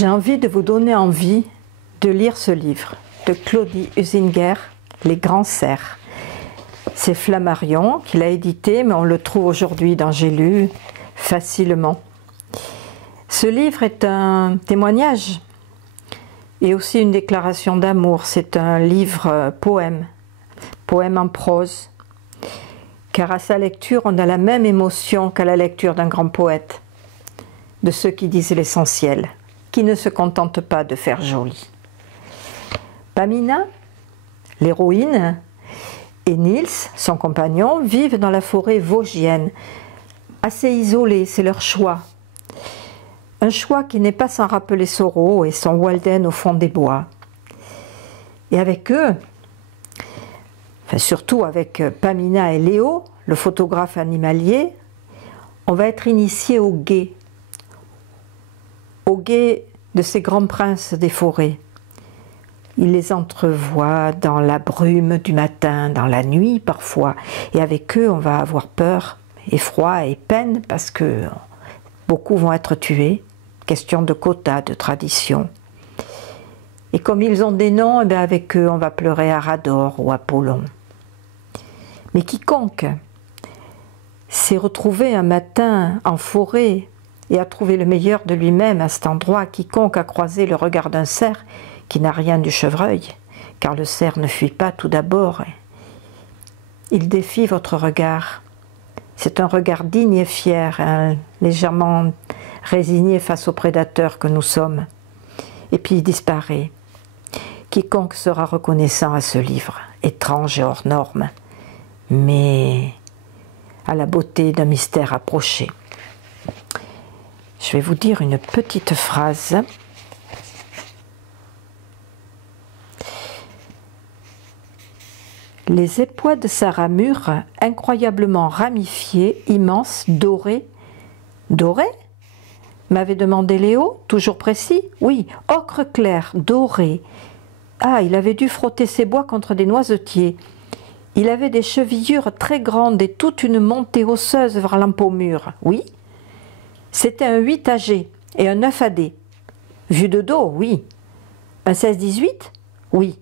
J'ai envie de vous donner envie de lire ce livre de Claudie Huizinga, Les Grands Cerfs. C'est Flammarion qui l'a édité, mais on le trouve aujourd'hui dans J'ai lu facilement. Ce livre est un témoignage et aussi une déclaration d'amour. C'est un livre poème en prose, car à sa lecture, on a la même émotion qu'à la lecture d'un grand poète, de ceux qui disent l'essentiel, qui ne se contentent pas de faire joli. Pamina, l'héroïne, et Niels, son compagnon, vivent dans la forêt vosgienne, assez isolés, c'est leur choix. Un choix qui n'est pas sans rappeler Soro et son Walden au fond des bois. Et avec eux, enfin surtout avec Pamina et Léo, le photographe animalier, on va être initié au guet de ces grands princes des forêts. Il les entrevoit dans la brume du matin, dans la nuit parfois, et avec eux on va avoir peur, effroi et peine parce que beaucoup vont être tués, question de quotas, de tradition. Et comme ils ont des noms, eh avec eux on va pleurer Arador ou Apollon. Mais quiconque s'est retrouvé un matin en forêt et a trouvé le meilleur de lui-même à cet endroit, quiconque a croisé le regard d'un cerf qui n'a rien du chevreuil, car le cerf ne fuit pas tout d'abord. Il défie votre regard. C'est un regard digne et fier, légèrement résigné face aux prédateurs que nous sommes. Et puis il disparaît. Quiconque sera reconnaissant à ce livre, étrange et hors norme, mais à la beauté d'un mystère approché. Je vais vous dire une petite phrase. Les épois de sa ramure, incroyablement ramifiés, immenses, dorés. Dorés ? M'avait demandé Léo, toujours précis. Oui, ocre clair, doré. Ah, il avait dû frotter ses bois contre des noisetiers. Il avait des chevillures très grandes et toute une montée osseuse vers l'empaumure. Oui. C'était un 8 AG et un 9 AD. Vu de dos, oui. Un 16-18 ? Oui.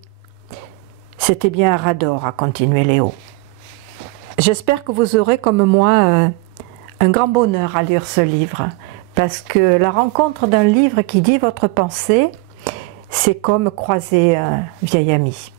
C'était bien Arador, a continué Léo. J'espère que vous aurez comme moi un grand bonheur à lire ce livre, parce que la rencontre d'un livre qui dit votre pensée, c'est comme croiser un vieil ami.